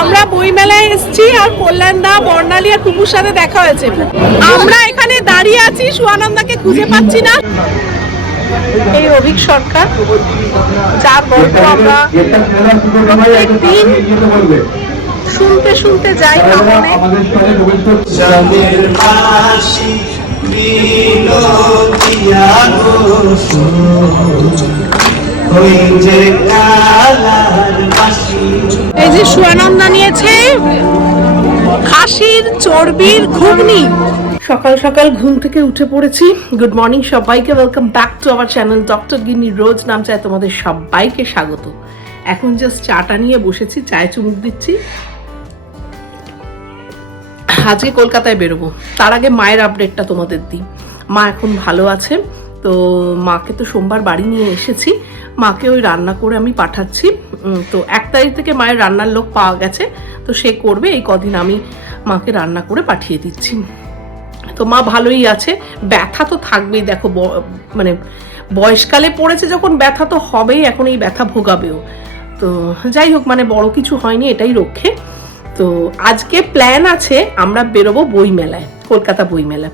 আমরা বইমেলায় এসেছি আর কল্যাণদা বর্ণালী আর কুকুর সাথে দেখা হয়েছে। আমরা এখানে দাঁড়িয়ে আছি, সুয়ানন্দাকে খুঁজে পাচ্ছি না। এই অভিক সরকার, যার গল্প আমরা প্রত্যেকদিন শুনতে শুনতে যাই কামনে। ওই যে কালার এই যে সুয়ানন্দা নিয়েছে খাসির, চর্বির ঘুগনি। সকাল সকাল ঘুম থেকে উঠে পড়েছি। গুড মর্নিং সবাইকে welcome back to our channel doctor Gini Rose নাম চায় তোমাদের সবাইকে স্বাগত। এখন জাস্ট চাটা নিয়ে বসেছি, চায়ে চুমুক দিচ্ছি। আজকে কলকাতায় বেরোবো। তার আগে মায়ের আপডেটটা তোমাদের দিই। মা এখন ভালো আছে। তো মাকে তো সোমবার বাড়ি নিয়ে এসেছি। মাকে ওই রান্না করে আমি পাঠাচ্ছি। তো এক তারিখ থেকে মায়ের রান্নার লোক পাওয়া গেছে। তো সে করবে, এই কদিন আমি মাকে রান্না করে পাঠিয়ে দিচ্ছি। তো মা ভালোই আছে, ব্যথা তো থাকবেই। দেখো মানে বয়সকালে পড়েছে যখন ব্যথা তো হবেই, এখন এই ব্যথা ভোগাবেও। তো যাই হোক মানে বড় কিছু হয়নি, এটাই রক্ষে। তো আজকে প্ল্যান আছে, আমরা বেরোবো বই মেলায় কলকাতা বই মেলা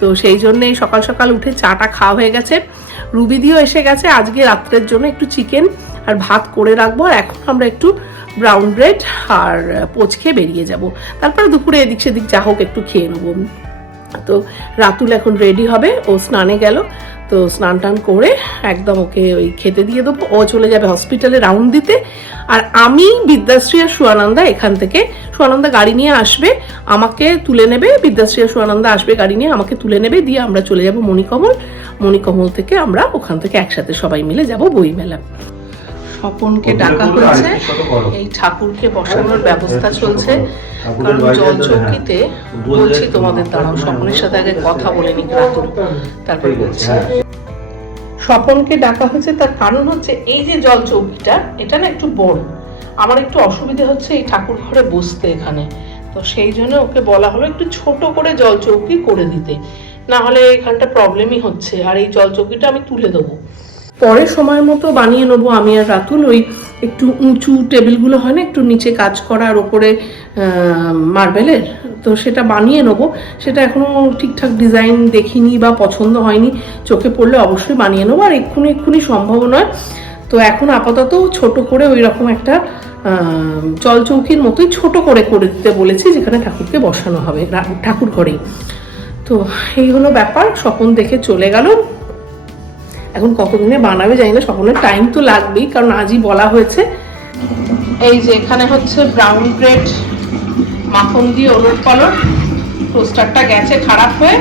তো সেই জন্যে সকাল সকাল উঠে চাটা খাওয়া হয়ে গেছে। রুবিদিও এসে গেছে, আজকে রাত্রের জন্য একটু চিকেন আর ভাত করে রাখব আর এখন আমরা একটু ব্রাউন ব্রেড আর পোচ খেয়ে বেরিয়ে যাব। তারপরে দুপুরে এদিক সেদিক যা হোক একটু খেয়ে নেব। তো রাতুল এখন রেডি হবে, ও স্নানে গেল। তো স্নান টান করে একদম ওকে ওই খেতে দিয়ে দেবো। ও চলে যাবে হসপিটালে রাউন্ড দিতে। আর আমি, বিদ্যাশ্রী আর সুয়ানন্দা এখান থেকে, সুয়ানন্দা গাড়ি নিয়ে আসবে, আমাকে তুলে নেবে। বিদ্যাশ্রী আর সুয়ানন্দা আসবে গাড়ি নিয়ে, আমাকে তুলে নেবে, দিয়ে আমরা চলে যাব মণিকমল। মণিকমল থেকে আমরা ওখান থেকে একসাথে সবাই মিলে যাব বইমেলা। স্বপনকে ডাকা হয়েছে এই ঠাকুরকে বসানোর ব্যবস্থা চলছে কারণ জল চৌকিতে বলছি তোমাদের দাঁড়াও স্বপনের সাথে আগে কথা বলে নি রাতুল তারপর বলছি। স্বপনকে ডাকা হয়েছে তার কারণ হচ্ছে এই যে জল চৌকিটা এটা না একটু বড়। আমার একটু অসুবিধে হচ্ছে এই ঠাকুর ঘরে বসতে এখানে। তো সেই জন্য ওকে বলা হলো একটু ছোট করে জল চৌকি করে দিতে। না হলে এখানটা প্রবলেমই হচ্ছে। আর এই জল চৌকিটা আমি তুলে দেবো। পরে সময় মতো বানিয়ে নেব আমি আর রাতুল। ওই একটু উঁচু টেবিলগুলো হয় না একটু নিচে কাজ করার ওপরে মার্বেলের। তো সেটা বানিয়ে নেব। সেটা এখনও ঠিকঠাক ডিজাইন দেখিনি বা পছন্দ হয়নি। চোখে পড়লে অবশ্যই বানিয়ে নেব। আর এক্ষুনি এক্ষুনি সম্ভব নয়। তো এখন আপাতত ছোট করে ওই রকম একটা আহ, জল চৌকির মতোই ছোট করে করে দিতে বলেছি যেখানে ঠাকুরকে বসানো হবে ঠাকুর ঘরেই। তো এই হলো ব্যাপার। স্বপন দেখে চলে গেল। এখন কতদিনে বানাবে জানি না, সকলের টাইম তো লাগবেই, কারণ আজই বলা হয়েছে। এই যে এখানে হচ্ছে ব্রাউন ব্রেড মাখন দিয়ে ওলট পালট টোস্টারটা গেছে খারাপ হয়ে,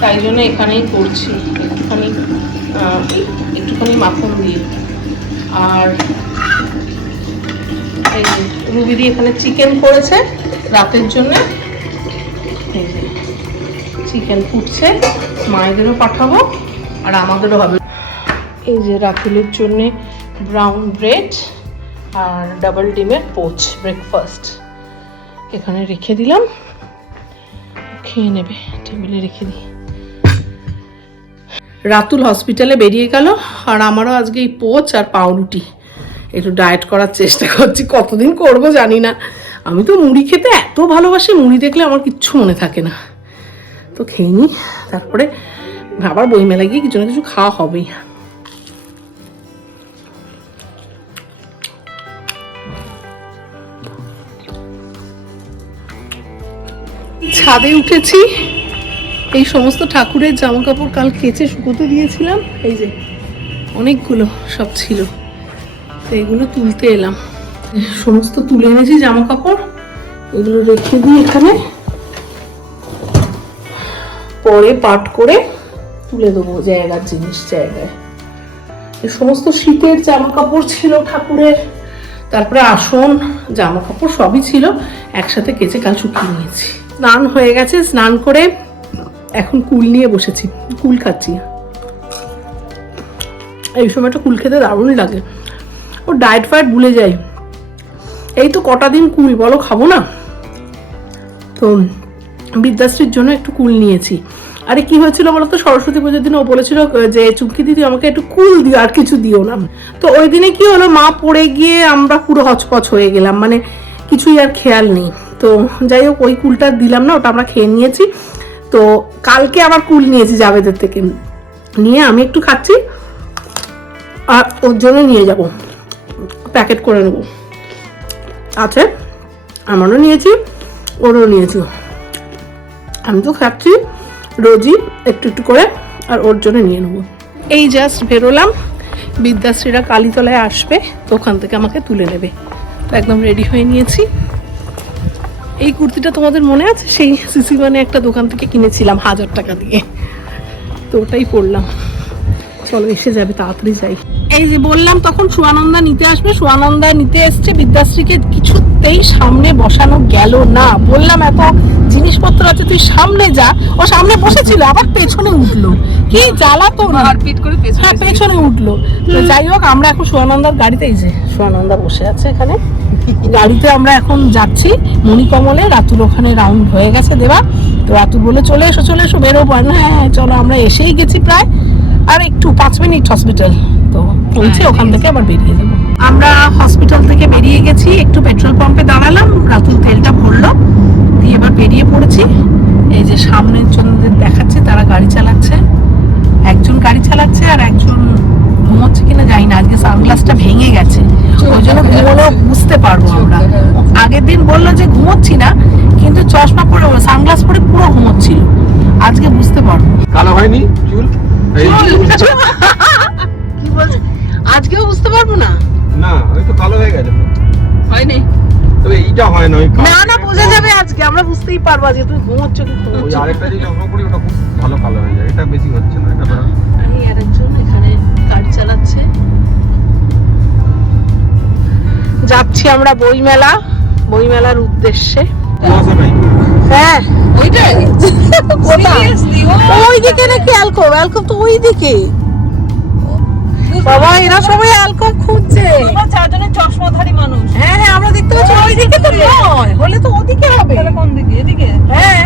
তাই জন্য এখানেই করছি। একটুখানি একটুখানি মাখন দিয়ে। আর এই যে রুবি দিয়ে এখানে চিকেন করেছে রাতের জন্য। চিকেন ফুটছে, মায়েদেরও পাঠাবো, আর আমাদেরও হবে। এই যে রাতুলের জন্যে ব্রাউন ব্রেড আর ডাবল ডিমের পোচ ব্রেকফাস্ট এখানে রেখে দিলাম। খেয়ে নেবে টেবিলে রেখে দিই। রাতুল হসপিটালে বেরিয়ে গেল আর আমারও আজকে এই পোচ আর পাউরুটি। একটু ডায়েট করার চেষ্টা করছি, কতদিন করব জানি না। আমি তো মুড়ি খেতে এত ভালোবাসি, মুড়ি দেখলে আমার কিচ্ছু মনে থাকে না। তো খেয়ে নিই, তারপরে আবার বইমেলা গিয়ে কিছু না কিছু খাওয়া হবেই। ছাদে উঠেছি। এই সমস্ত ঠাকুরের জামা কাপড় কাল কেচে শুকোতে দিয়েছিলাম। এই যে, অনেকগুলো সব ছিল। তো এগুলো তুলতে এলাম। সমস্ত তুলে এনেছি জামা কাপড় এগুলো রেখে দিই এখানে। পরে পাট করে তুলে দেবো জায়গার জিনিস জায়গায়। সমস্ত শীতের জামা কাপড় ছিল ঠাকুরের। তারপরে আসন জামা কাপড় সবই ছিল। একসাথে কেচে কাল শুকিয়ে নিয়েছি। স্নান হয়ে গেছে, স্নান করে এখন কুল নিয়ে বসেছি, কুল খাচ্ছি। এই সময়টা কুল খেতে দারুণ লাগে। ও ডায়েট ফায়েট ভুলে যাই এই তো কটা দিন কুল, বলো খাব না? তো বিদ্যাশ্রীর জন্য একটু কুল নিয়েছি। আরে কি হয়েছিল বলতো সরস্বতী পুজোর দিন ও বলেছিল, যে চুমকি দিদি, আমাকে একটু কুল দিও, আর কিছু দিও না। তো ওই দিনে কি হলো, মা পড়ে গিয়ে আমরা পুরো হচপচ হয়ে গেলাম। মানে কিছুই আর খেয়াল নেই। তো যাই হোক, ওই কুলটা দিলাম না, ওটা আমরা খেয়ে নিয়েছি। তো কালকে আবার কুল নিয়েছি জাভেদের থেকে। নিয়ে আমি একটু খাচ্ছি, আর ওর জন্য নিয়ে যাব। প্যাকেট করে নেব। আছে, আমারও নিয়েছি, ওরও নিয়েছি। আমি তো খাচ্ছি, রোজই একটু একটু করে, আর ওর জন্য নিয়ে নেব। এই জাস্ট বেরোলাম, বিদ্যাশ্রীরা কালীতলায় আসবে, তো ওখান থেকে আমাকে তুলে নেবে। তো একদম রেডি হয়ে নিয়েছি। এই কুর্তিটা তোমাদের মনে আছে? সেই সিসি মানে একটা দোকান থেকে কিনেছিলাম হাজার টাকা দিয়ে। তো ওটাই পরলাম। চলো এসে যাবে তাড়াতাড়ি যাই। এই যে বললাম তখন সুয়ানন্দা নিতে আসবে। সুয়ানন্দা নিতে এসছে বিদ্যাশ্রীকে কিছুতেই সামনে বসানো গেল না। বললাম এত জিনিসপত্র আছে তুই সামনে যা। ও সামনে বসেছিল আবার পেছনে উঠল। কি জ্বালা তো মারপিট করে পেছনে হ্যাঁ পেছনে উঠল। তো যাই হোক আমরা এখন সোয়ানন্দার গাড়িতে এই যে সোয়ানন্দা বসে আছে এখানে। গাড়িতে আমরা এখন যাচ্ছি মণিকমলে। রাতুল ওখানে রাউন্ড হয়ে গেছে দেওয়া তো রাতুল বলে চলে এসো চলে এসো বেরোবো। না, হ্যাঁ হ্যাঁ, চলো আমরা এসেই গেছি প্রায়। আর একটু পাঁচ মিনিট হসপিটাল তো পৌঁছে ওখান থেকে আবার বেরিয়ে যাব। আমরা হসপিটাল থেকে বেরিয়ে গেছি। একটু পেট্রোল পাম্পে দাঁড়ালাম। রাতুল তেলটা ভরলো। দিয়ে এবার বেরিয়ে পড়েছি। এই যে সামনের জনদের দেখাচ্ছে তারা গাড়ি চালাচ্ছে। একজন গাড়ি চালাচ্ছে আর একজন ঘুমোচ্ছে কিনা জানি না। আজকে সানগ্লাসটা ভেঙে গেছে। ওই জন্য ঘুমোলো বুঝতে পারব আমরা। আগের দিন বলল যে ঘুমোচ্ছি না কিন্তু চশমা পরে সানগ্লাস পরে পুরো ঘুমোচ্ছিল। আজকে বুঝতে পারব। কালো হয়নি চুল? কি বলছে? আজকেও বুঝতে পারব না? না ওই তো কালো হয়ে গেছে। হয়নি? তবে এইটা হয় না না না বোঝা যাবে আজকে আমরা বুঝতেই পারব আজকে। তুমি ঘুমোচ্ছ কি ঘুমোচ্ছ। আরেকটা যে চশমা পরি ওটা খুব ভালো কালো হয়ে যায়। এটা বেশি হচ্ছে না এটা এই আরেকজন এখানে গাড়ি চালাচ্ছে? যাচ্ছি আমরা বইমেলা বইমেলার উদ্দেশ্যে। হ্যাঁ। ওইটাই Seriously? ও ওই দিকে নাকি অ্যালকোভ অ্যালকোভ তো ওই দিকে বাবা এরা সবাই অ্যালকোভ খুঁজছে। আমরা চারজনের চশমাধারী মানুষ। হ্যাঁ হ্যাঁ আমরা দেখতে পাচ্ছি ওই দিকে তো নয় হলে তো ওদিকে হবে। তাহলে কোন দিকে? এদিকে? হ্যাঁ।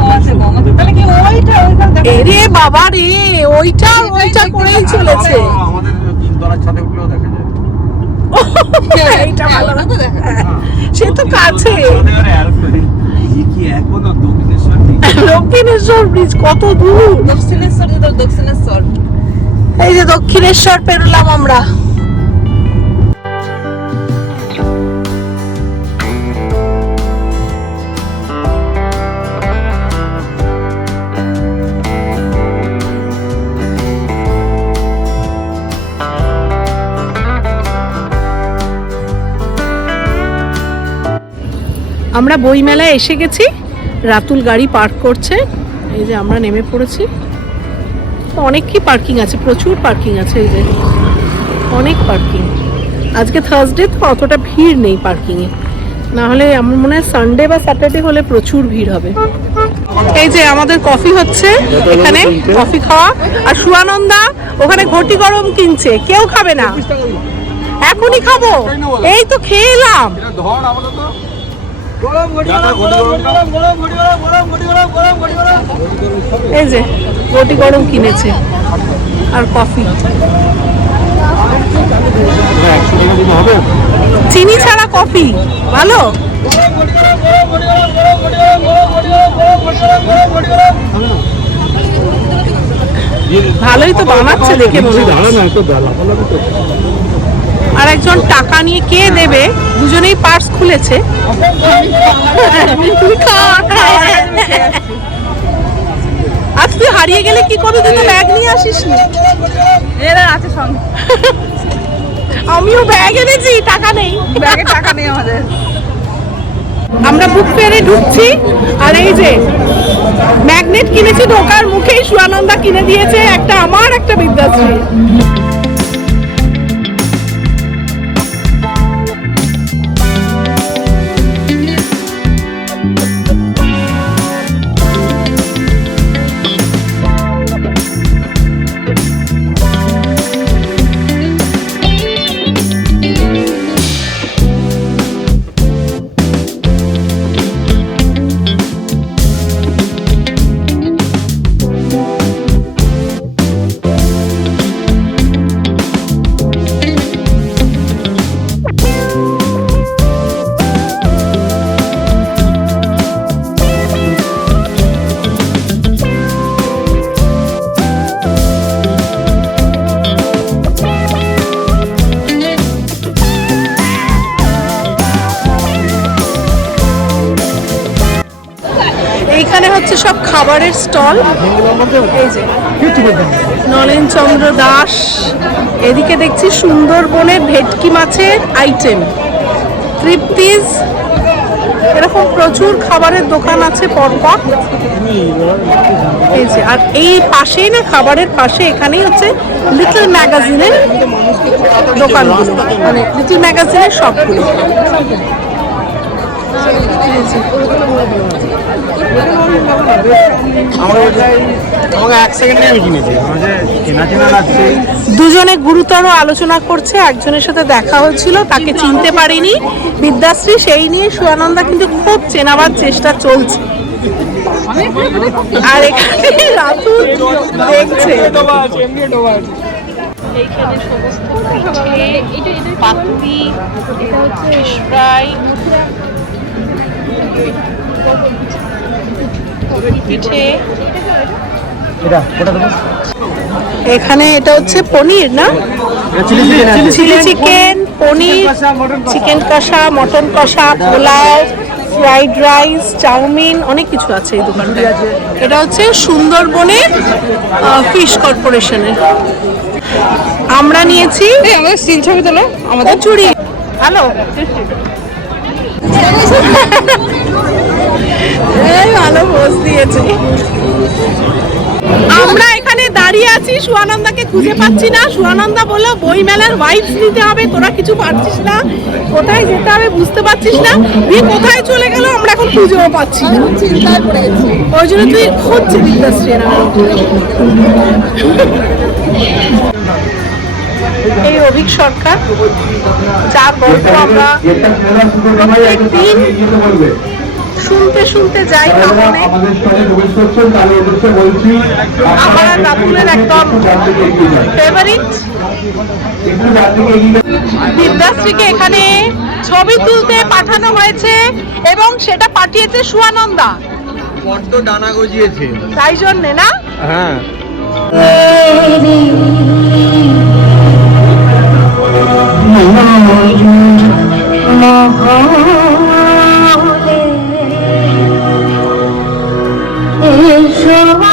ও আচ্ছা গো, আমাদের তাহলে কি ওইটা ওইখানে এরে বাবা রে ওইটা ওইটা করেই চলেছে। আমাদের তিনতলার ছাদে উঠলেও দেখা যায়। এইটা ভালো। সে তো কাছে। দক্ষিণেশ্বর দক্ষিণেশ্বর ব্রিজ কত দূর? দক্ষিণেশ্বর দক্ষিণেশ্বর। এই যে দক্ষিণেশ্বর পেরোলাম আমরা। আমরা বইমেলায় এসে গেছি। রাতুল গাড়ি পার্ক করছে। এই যে আমরা নেমে পড়েছি। অনেকই পার্কিং আছে? প্রচুর পার্কিং আছে এই যে। অনেক পার্কিং। আজকে থার্সডে তো অতটা ভিড় নেই পার্কিংয়ে। না হলে আমার মনে হয় সানডে বা স্যাটারডে হলে প্রচুর ভিড় হবে। এই যে আমাদের কফি হচ্ছে এখানে। কফি খাওয়া। আর সুয়ানন্দা ওখানে ঘটি গরম কিনছে। কেউ খাবে না। এখনই খাব। এই তো খেয়ে এলাম। এই যে ঘটি গরম কিনেছে আর কফি। চিনি ছাড়া কফি ভালো? ভালোই তো বানাচ্ছে দেখে মনে হচ্ছে দাঁড়া না একটু দাঁড়া আর একজন টাকা নিয়ে কে দেবে? দুজনেই পার্স খুলেছে। আজ তুই হারিয়ে গেলে কি করবি? তুই তো ব্যাগ নিয়ে আসিস নি আছে সঙ্গে। আমিও ব্যাগ এনেছি টাকা নেই। ব্যাগে টাকা নেই আমাদের। আমরা বুক ফেয়ারে ঢুকছি আর এই যে ম্যাগনেট কিনেছি ঢোকার মুখেই সুয়ানন্দা কিনে দিয়েছে একটা আমার একটা বিদ্যাশ্রী। খাবারের স্টল। নলেন চন্দ্র দাস। এদিকে দেখছি সুন্দরবনের ভেটকি মাছের আইটেম তৃপ্তিজ এরকম প্রচুর খাবারের দোকান আছে পরপর। এই যে, আর এই পাশেই না, খাবারের পাশে এখানেই হচ্ছে লিটল ম্যাগাজিনের দোকানগুলো। মানে লিটল ম্যাগাজিনের শপগুলো দুজনে গুরুতর আলোচনা করছে একজনের সাথে দেখা হয়েছিল তাকে চিনতে পারিনি। বিদ্যাশ্রী সেই নিয়ে সুয়ানন্দা কিন্তু খুব চেনাবার চেষ্টা চলছে। আর এখানে দেখছে। এইখানে সমস্ত এটা হচ্ছে ফিশ ফ্রাই পিঠে এখানে এটা হচ্ছে পনির না? চিলি চিকেন পনির চিকেন কষা মটন কষা পোলাও ফ্রাইড রাইস চাউমিন অনেক কিছু আছে এই দোকানটায়। এটা হচ্ছে সুন্দরবনের ফিশ কর্পোরেশনের। আমরা নিয়েছি আমাদের সিল ছবি তোলো আমাদের কচুরি। হ্যালো আমরা এখানে দাঁড়িয়ে আছি, সুয়ানন্দাকে খুঁজে পাচ্ছি না। সুয়ানন্দা বলল বই মেলার ভাইবস নিতে হবে, তোরা কিছু পারছিস না। কোথায় যেতে হবে বুঝতে পারছিস না। দিয়ে কোথায় চলে গেল, আমরা এখন খুঁজেও পাচ্ছি না। ওই জন্য তুই খুঁজছি বিদ্যাশ্রী এই অভিক সরকার গল্প আমরা প্রত্যেকদিন শুনতে শুনতে যাই কামনে আমার আর রাতুলের একদম ফেভারিট বিদ্যাশ্রীকে এখানে ছবি তুলতে পাঠানো হয়েছে এবং সেটা পাঠিয়েছে সুয়ানন্দা। বড্ড ডানা গজিয়েছে। তাই জন্যে না? হ্যাঁ। আমি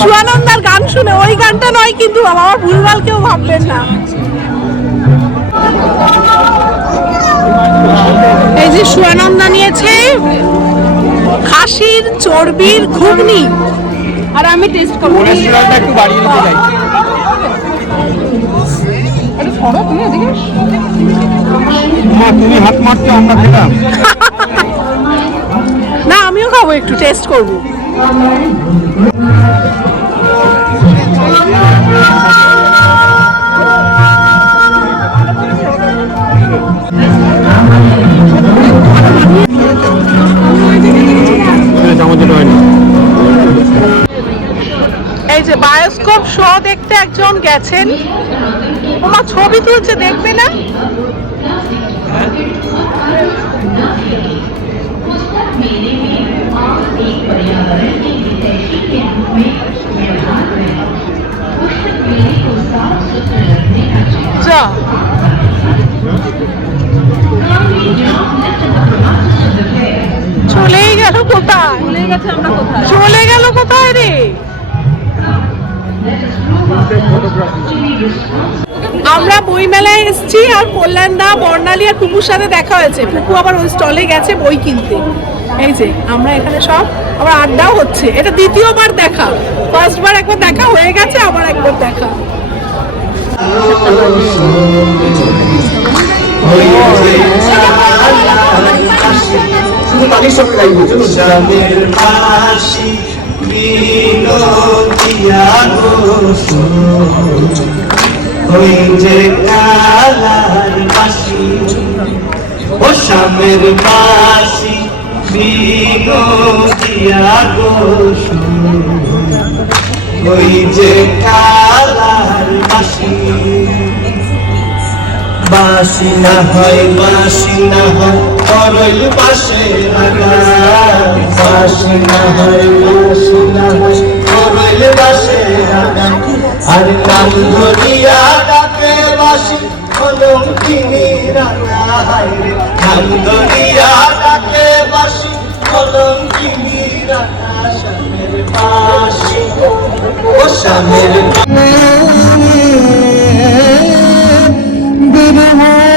সুয়ানন্দার গান শুনে ওই গানটা নয় কিন্তু আমার ভুলভাল কেউ ভাববেন না। এই যে সুয়ানন্দা নিয়েছে খাসির চর্বির ঘুগনি। আর আমি টেস্ট করব। রেস্টুরেন্টটা একটু বাড়িয়ে নিতে চাই। সরো তুমি এদিকে। তুমি হাত মারছো আমরা খেলাম না আমিও খাব একটু টেস্ট করব। এই যে বায়োস্কোপ শো দেখতে একজন গেছেন। ওমা, ছবি তুলছে, দেখবে না? যা চলেই গেল কোথায় ভুলে চলেই গেল কোথায়? চলে গেল কোথায় রে? আমরা বইমেলায় এসেছি আর কল্যাণ দা বর্ণালী আর কুকুর সাথে দেখা হয়েছে। কুকু আবার ওই স্টলে গেছে বই কিনতে। এই যে, আমরা এখানে সব, আবার আড্ডাও হচ্ছে। এটা দ্বিতীয়বার দেখা। ফার্স্ট বার একবার দেখা হয়ে গেছে, আবার একবার দেখা। ওই যে কালার বাসি স্বামীর বাসি বিগিয়া গো ওই যে কালার বাসি বাসি না হয়, বাসি না হয়। করল বাসে বাসি না হয় বাসি না হয় করল বাসে আর নাম ধরিয়া ডাকে বাসি কলম কিনি নাম ধরিয়া ডাকে বাসি কলম কিনি ও স্বামীর याद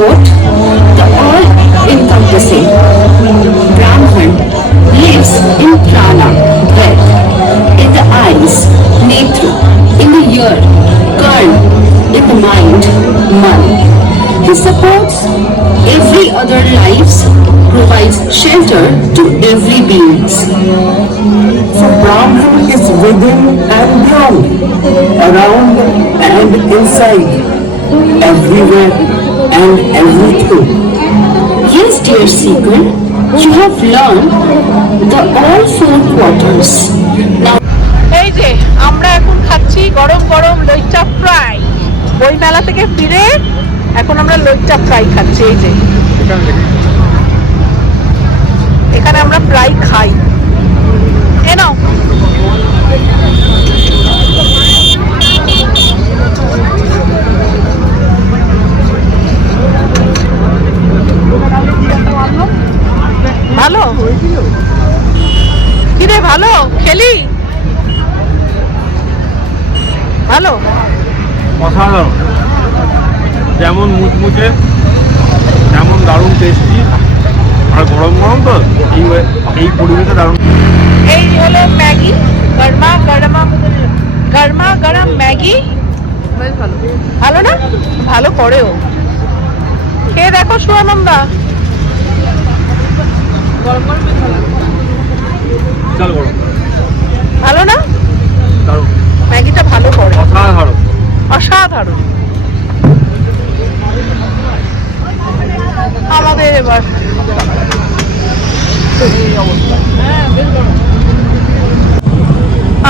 The all-encompassing. Brahman lives in prana, breath, in the eyes, netra, in the ear, karn, in the mind, man. He supports every other lives, provides shelter to every beings. So Brahmin is within and beyond, around and inside, everywhere and everything. Yes, dear seeker, you have learned the all four quarters. Now এই যে আমরা এখন খাচ্ছি গরম গরম লইচা fry বই মেলা থেকে ফিরে এখন আমরা লইচা ফ্রাই খাচ্ছি এই যে এখানে আমরা ফ্রাই খাই এ নাও ভালো? কিরে ভালো? খেলি? ভালো? অসাধারণ। যেমন মুচমুচে তেমন দারুণ টেস্টি আর গরম গরম তো এই এই পরিবেশে দারুণ। এই হলো ম্যাগি গরমা গরমা গরমা গরম ম্যাগি। ভালো। ভালো না? ভালো করেও। খেয়ে দেখো সুয়ানন্দা। গরম ভালো না? দারুণ। ম্যাগিটা ভালো করে। অসাধারণ। অসাধারণ। আমাদের এবার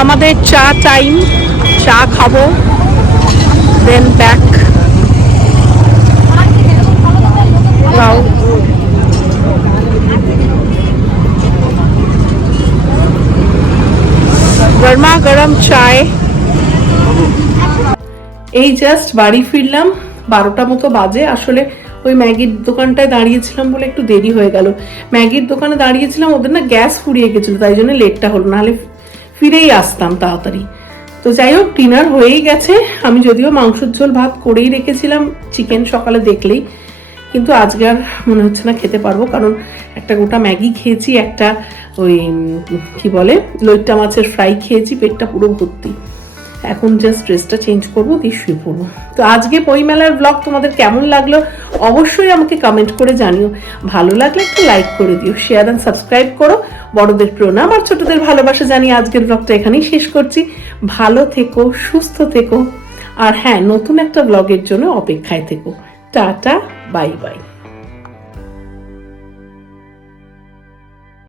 আমাদের চা টাইম। চা খাব দেন ব্যাক গরমা গরম চায়। এই জাস্ট বাড়ি ফিরলাম, বারোটা মতো বাজে। আসলে ওই ম্যাগির দোকানটায় দাঁড়িয়েছিলাম বলে একটু দেরি হয়ে গেল। ম্যাগির দোকানে দাঁড়িয়েছিলাম, ওদের না গ্যাস ফুরিয়ে গেছিল, তাই জন্য লেটটা হলো, নাহলে ফিরেই আসতাম তাড়াতাড়ি। তো যাই হোক ডিনার হয়েই গেছে। আমি যদিও মাংসের ঝোল ভাত করেই রেখেছিলাম চিকেন সকালে দেখলেই। কিন্তু আজকে আর মনে হচ্ছে না খেতে পারব, কারণ একটা গোটা ম্যাগি খেয়েছি, একটা ওই কি বলে, লইট্টা মাছের ফ্রাই খেয়েছি, পেটটা পুরো ভর্তি। এখন জাস্ট ড্রেসটা চেঞ্জ করব দিয়ে শুয়ে পড়ব। তো আজকে বইমেলার ব্লগ তোমাদের কেমন লাগল অবশ্যই আমাকে কমেন্ট করে জানিও। ভালো লাগলে একটু লাইক করে দিও শেয়ার অ্যান্ড সাবস্ক্রাইব করো। বড়দের প্রণাম আর ছোটদের ভালোবাসা জানিয়ে আজকের ব্লগটা এখানেই শেষ করছি। ভালো থেকো, সুস্থ থেকো। আর হ্যাঁ নতুন একটা ব্লগের জন্য অপেক্ষায় থেকো। Tata bye bye